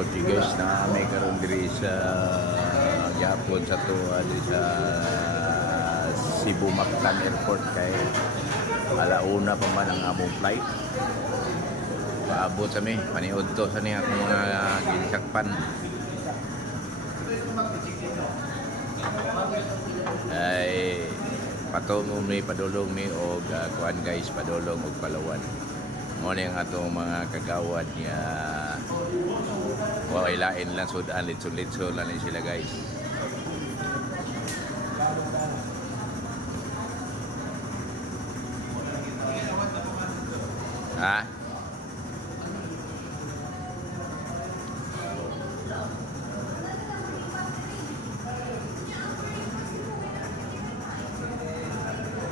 Okay guys, na may karon diri sa Yapon sa tuwa diri sa Cebu Mactan Airport kay alauna pa man ang among flight. Paabot sa mi, paniud to sa niya akong mga ginsakpan. Ay patungong mi padulong mi og kuan guys, padulong og Palawan. Mo ni ang atong mga kagawad niya. Wow, ilain lang sudan litso-litso lang sila guys. Ha?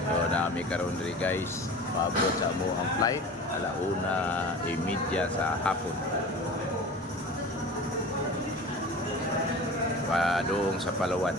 So, nami karon diri guys. Paabot sa mo ang flight alauna media sa hapon. Padung sa Palawan.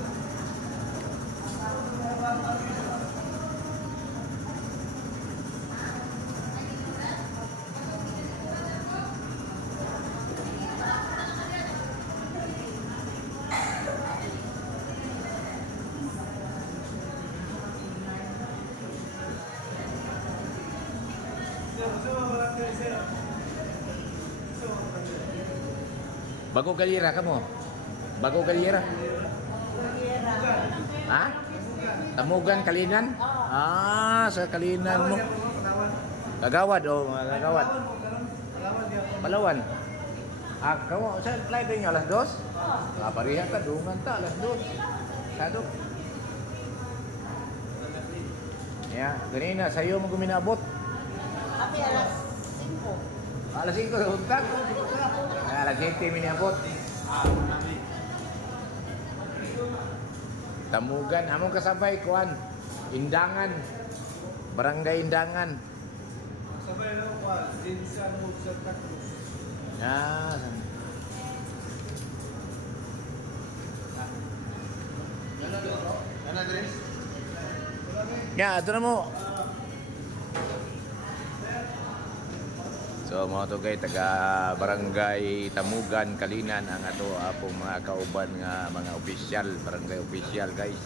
Bago galera ka mo? Bago galera? Ha? Tamugan, Kalinan? Ah, sa Kalinan mo. Kagawad o Kagawad? Palawan. Ah, kamu sa flight din alas 2? Ah, pariha ka dungan ta alas 2. Sado. Ya, ganina sayo mo guminabot. Tapi alas 5. Alas 5 sa untag. Alas 7 minabot. Tamugan, among kasabay kuan, Indangan. Barangay Indangan. Sabay na kuan, Dinsan ug Santa Cruz. Ya. Ana Dres? Ya, ito na mo. So mga to guys, taga Barangay Tamugan, Kalinan ang ato apong mga kauban nga mga opisyal, barangay opisyal guys.